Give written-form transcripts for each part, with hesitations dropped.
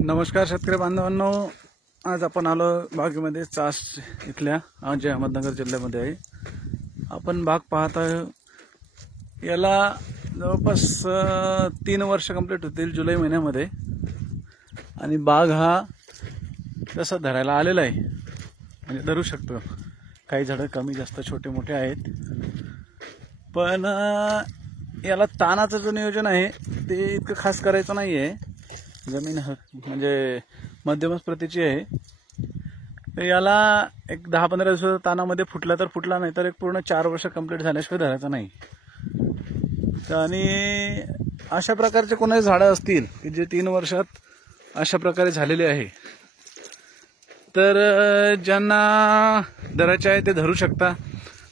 नमस्कार शेतकरी बांधवांनो, आज आपण आलो बागेमध्ये चास इथल्या जे अहमदनगर जिल्ह्यामध्ये आहे. आपण बाग पाहत आहे. याला जवळपास 3 वर्ष कंप्लीट होतील जुलै महिन्यामध्ये. आणि बाग हा तसा धरायला आलेला आहे, म्हणजे धरू शकतो. काही झाडं कमी जास्त छोटे मोठे आहेत, पण याला तानाचं जो नियोजन आहे ते इतकं खास करायचं नाही आहे. जमीन म्हणजे मध्यमच प्रतीची आहे. तर याला एक 10-15 दिवसाच्या तानामध्ये फुटला तर फुटला, नाही तर एक पूर्ण 4 वर्ष कंप्लीट झाल्याशिवाय धरायचं नाही. आणि अशा प्रकारचे कोणाही झाडं असतील की जे 3 वर्षात अशा प्रकारे झालेले आहे, तर ज्यांना धरायचे आहे ते धरू शकता.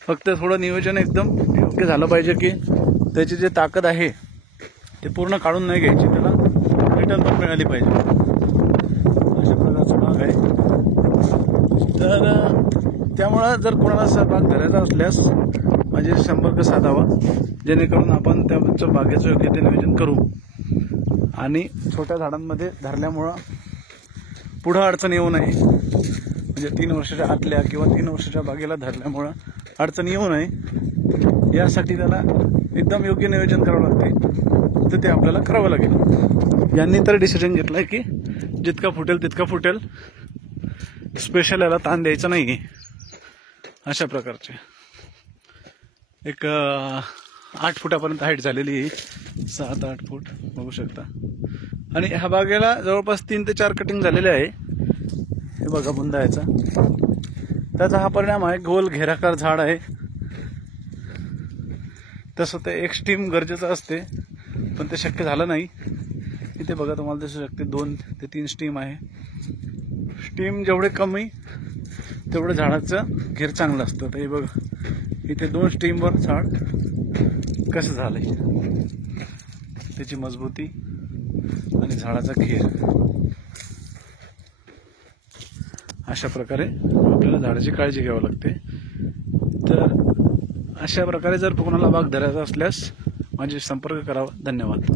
फक्त थोडं नियोजन एकदम योग्य झालं पाहिजे की त्याची जी ताकद आहे ते पूर्ण काढून नाही घ्यायची, त्याला रिटर्न पण मिळाली पाहिजे. अशा प्रकारचा बाग आहे. तर त्यामुळं जर कोणाला बाग धरायचा असल्यास माझे संपर्क साधावा, जेणेकरून आपण त्या बागेचं योग्य ते नियोजन करू. आणि छोट्या झाडांमध्ये धरल्यामुळं पुढं अडचण येऊ नये, म्हणजे 3 वर्षाच्या आतल्या किंवा 3 वर्षाच्या बागेला धरल्यामुळं अडचण येऊ नये, यासाठी त्याला एकदम योग्य नियोजन करावं लागते. तर ते आपल्याला करावं लागेल. यांनी तर डिसिजन घेतलं आहे की जितका फुटेल तितका फुटेल, स्पेशल याला ताण द्यायचा नाही. अशा प्रकारचे एक 8 फुटापर्यंत हाईट झालेली आहे, 7-8 फूट बघू शकता. आणि ह्या बागेला जवळपास 3 ते 4 कटिंग झालेले आहे. हे बघा बुंदा याचा, त्याचा हा परिणाम आहे. गोल घेराकार झाड आहे. तसं ते एक स्टीम गरजेचं असते, पण ते शक्य झालं नाही. इथे बघा तुम्हाला दिसू शकते 2 ते 3 स्टीम आहे. स्टीम जेवढे कमी तेवढं झाडाचं घेर चांगलं असतं. तर हे बघा इथे 2 स्टीमवर झाड कसं झालंय, त्याची मजबूती आणि झाडाचा घेर. अशा प्रकारे आपल्याला झाडाची काळजी घ्यावी लागते. तर अशा प्रकारे जर कोणाला बाग धरायचा असल्यास माझे संपर्क करावा. धन्यवाद.